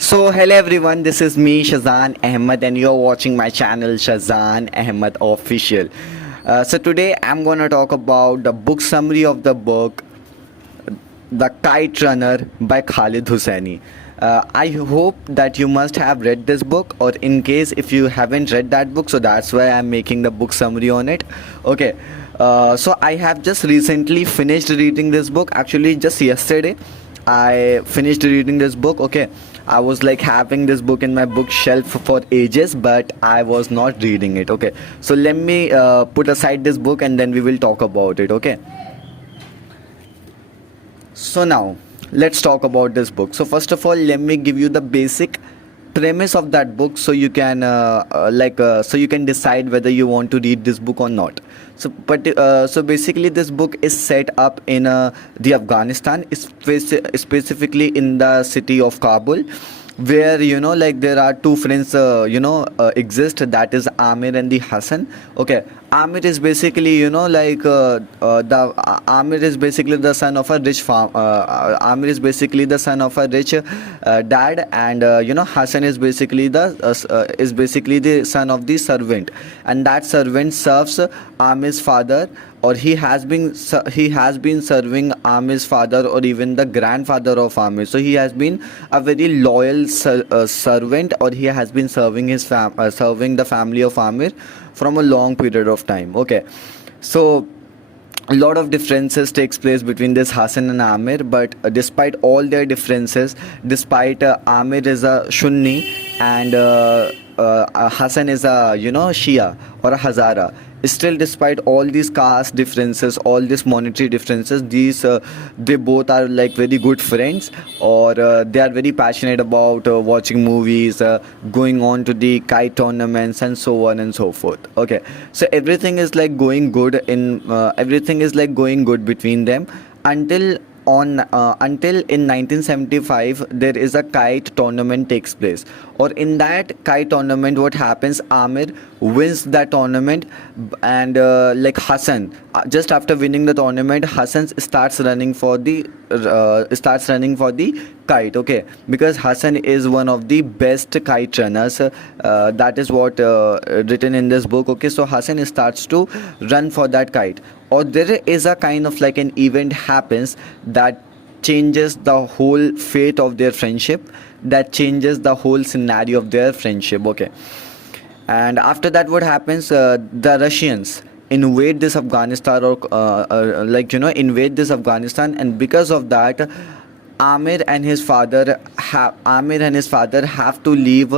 So, hello everyone, this is me Shazan Ahmed, and you're watching my channel Shazan Ahmed Official. Today I'm gonna talk about the book summary of the book The Kite Runner by Khalid Hussaini. I hope that you must have read this book, or in case if you haven't read that book, so that's why I'm making the book summary on it. Okay, so I have just recently finished reading this book. Actually, just yesterday, I finished reading this book. Okay, I was like having this book in my bookshelf for ages, but I was not reading it. Okay, so let me put aside this book and then we will talk about it. Okay. So now let's talk about this book. So first of all, let me give you the basic premise of that book, so you can so you can decide whether you want to read this book or not. So basically this book is set up in the Afghanistan, specifically in the city of Kabul, where like there are two friends exist, that is Amir and the Hassan. Okay, Amir is basically the Amir is basically the son of a rich farm. Amir is basically the son of a rich dad, and Hassan is basically the son of the servant, and that servant serves Amir's father, or he has been serving Amir's father, or even the grandfather of Amir. So he has been a very loyal servant, or he has been serving the family of Amir from a long period of time. Okay, so a lot of differences takes place between this Hassan and Amir, but despite all their differences, despite Amir is a Sunni, and Hassan is a Shia or a Hazara, still despite all these caste differences, all these monetary differences, these they both are like very good friends, or they are very passionate about watching movies, going on to the kite tournaments, and so on and so forth. Okay, so everything is like going good between them until in 1975 there is a kite tournament takes place, or in that kite tournament what happens, Amir wins that tournament, and Hassan, just after winning the tournament, Hassan starts running for the kite. Okay, because Hassan is one of the best kite runners, that is what written in this book. Okay, so Hassan starts to run for that kite, or there is a kind of like an event happens that changes the whole fate of their friendship, that changes the whole scenario of their friendship. Okay, and after that what happens, the Russians invade this Afghanistan, or invade this Afghanistan, and because of that Amir and his father have to leave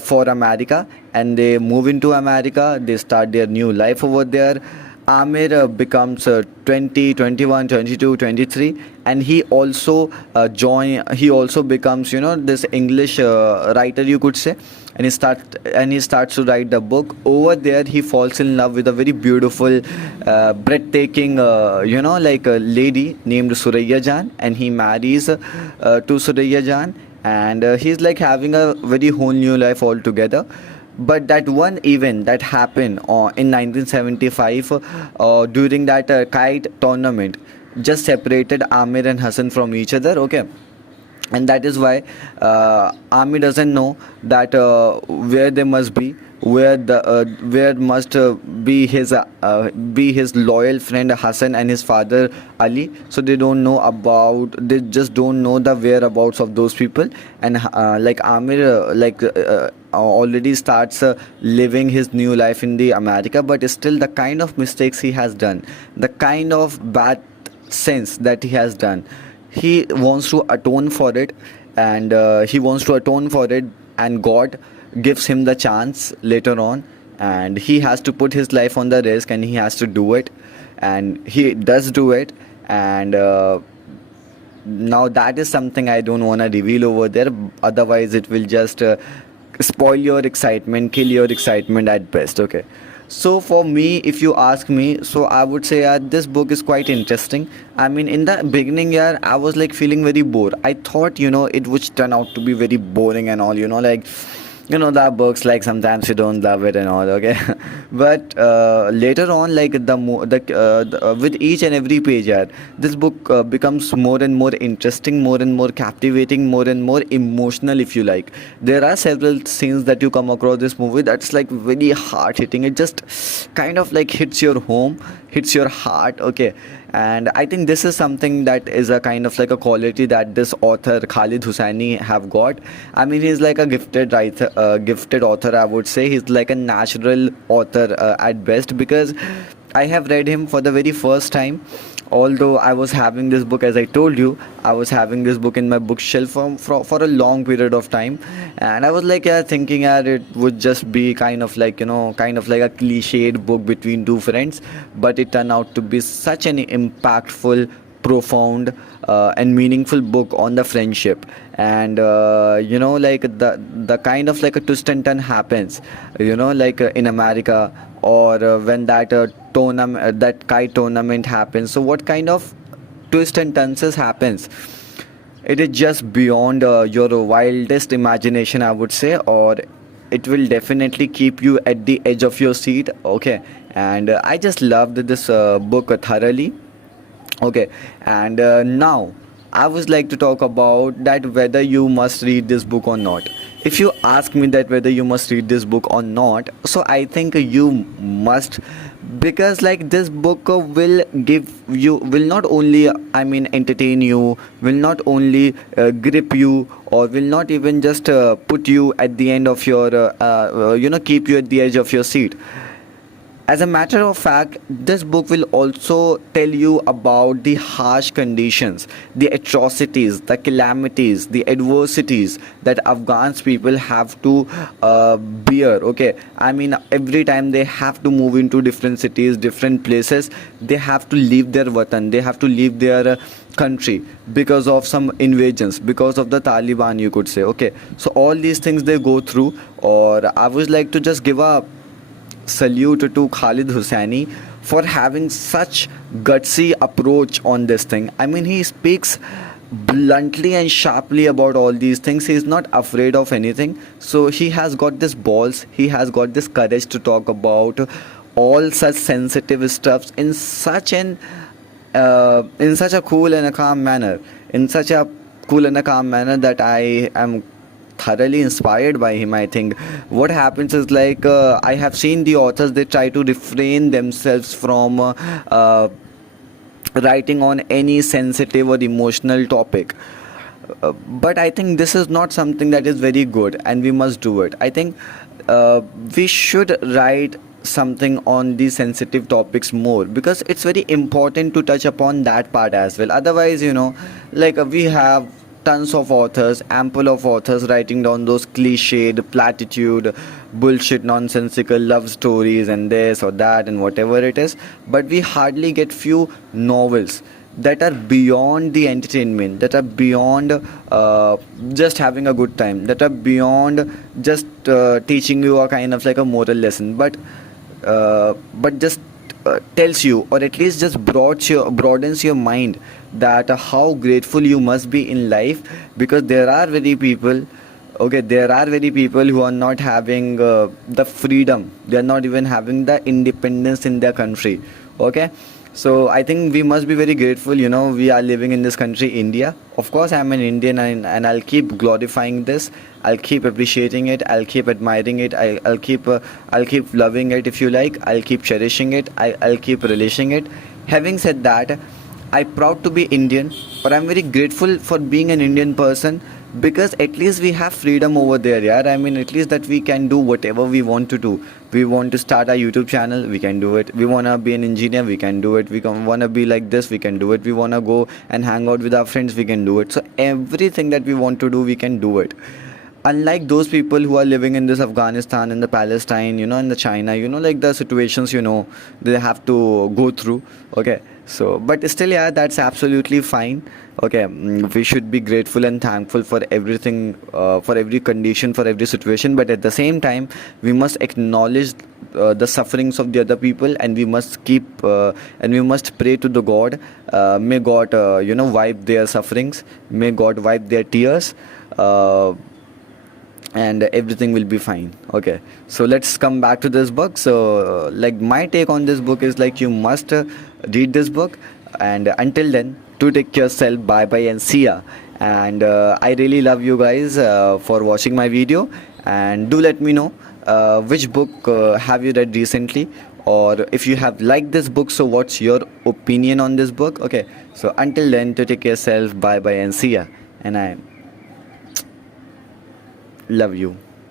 for America, and they move into America. They start their new life over there. Amir becomes 20, 21, 22, 23, and he also becomes this English writer, you could say, and he starts to write the book. Over there he falls in love with a very beautiful, breathtaking a lady named Suraya Jan, and he marries to Suraya Jan, and he's like having a very whole new life altogether. But that one event that happened in 1975, during that kite tournament, just separated Amir and Hassan from each other. Okay, and that is why Amir doesn't know that where they must be, where must be his loyal friend Hassan and his father Ali. So they just don't know the whereabouts of those people, and Amir already starts living his new life in the America, but still the kind of mistakes he has done, the kind of bad sense that he has done, he wants to atone for it, and and God gives him the chance later on, and he has to put his life on the risk, and he has to do it, and he does do it, and now that is something I don't want to reveal over there, otherwise it will just spoil your excitement, kill your excitement at best. Okay, so for me, if you ask me, so I would say this book is quite interesting. I mean, in the beginning, yeah, I was like feeling very bored. I thought it would turn out to be very boring and all, you know that books like sometimes you don't love it and all, okay. But later on, like with each and every page, yeah, this book becomes more and more interesting, more and more captivating, more and more emotional, if you like. There are several scenes that you come across this movie that's like very hard hitting. It just kind of like hits your home, hits your heart, okay. And I think this is something that is a kind of like a quality that this author Khalid Hosseini have got. I mean, he's like a gifted writer, gifted author, I would say. He's like a natural author at best, because I have read him for the very first time. Although I was having this book, as I told you, I was having this book in my bookshelf for a long period of time, and I was like, yeah, thinking that it would just be kind of like, you know, kind of like a cliched book between two friends, but it turned out to be such an impactful, profound, and meaningful book on the friendship. And you know, like the kind of like a twist and turn happens, you know, like in America, or when that tournament, that kite tournament happens. So what kind of twist and turns happens, it is just beyond your wildest imagination, I would say. Or it will definitely keep you at the edge of your seat, okay. And I just loved this book thoroughly, okay. And now I would like to talk about that whether you must read this book or not. If you ask me that whether you must read this book or not, so I think you must, because like this book will give you, will not only I mean entertain you, will not only grip you, or will not even just put you at the end of your you know, keep you at the edge of your seat. As a matter of fact, this book will also tell you about the harsh conditions, the atrocities, the calamities, the adversities that Afghans people have to bear. Okay, I mean, every time they have to move into different cities, different places, they have to leave their watan, they have to leave their country because of some invasions, because of the Taliban, you could say. Okay, so all these things they go through. Or I would like to just give a salute to Khalid Hosseini for having such gutsy approach on this thing. I mean, he speaks bluntly and sharply about all these things. He is not afraid of anything. So he has got this balls, he has got this courage to talk about all such sensitive stuffs in such a cool and a calm manner, in such a cool and a calm manner that I am thoroughly inspired by him. I think what happens is like I have seen the authors, they try to refrain themselves from writing on any sensitive or emotional topic. But I think this is not something that is very good, and we must do it. I think we should write something on these sensitive topics more, because it's very important to touch upon that part as well. Otherwise, you know, like we have tons of authors, ample of authors writing down those cliched, platitude, bullshit, nonsensical love stories and this or that and whatever it is. But we hardly get few novels that are beyond the entertainment, that are beyond just having a good time, that are beyond just teaching you a kind of like a moral lesson, but just tells you, or at least just broadens your mind, that how grateful you must be in life. Because there are very people, okay, there are very people who are not having the freedom, they are not even having the independence in their country, okay. So I think we must be very grateful, you know, we are living in this country, India. Of course, I'm an Indian, and I'll keep glorifying this. I'll keep appreciating it. I'll keep admiring it. I'll keep loving it, if you like. I'll keep cherishing it. I'll keep relishing it. Having said that, I'm proud to be Indian, but I'm very grateful for being an Indian person, because at least we have freedom over there, yeah. I mean, at least that we can do whatever we want to do. We want to start our YouTube channel, we can do it. We want to be an engineer, we can do it. We want to be like this, we can do it. We want to go and hang out with our friends, we can do it. So everything that we want to do, we can do it. Unlike those people who are living in this Afghanistan, in the Palestine, you know, in the China, you know, like the situations, you know, they have to go through, okay. So but still, yeah, that's absolutely fine, okay. We should be grateful and thankful for everything, for every condition, for every situation. But at the same time, we must acknowledge the sufferings of the other people, and we must keep and we must pray to the God. May God wipe their sufferings, may God wipe their tears. and everything will be fine. Okay, so let's come back to this book. So like my take on this book is like you must read this book, and until then, to take yourself, bye bye and see ya. And I really love you guys for watching my video, and do let me know which book have you read recently, or if you have liked this book, so what's your opinion on this book. Okay, so until then, to take yourself, bye bye and see ya. And I love you.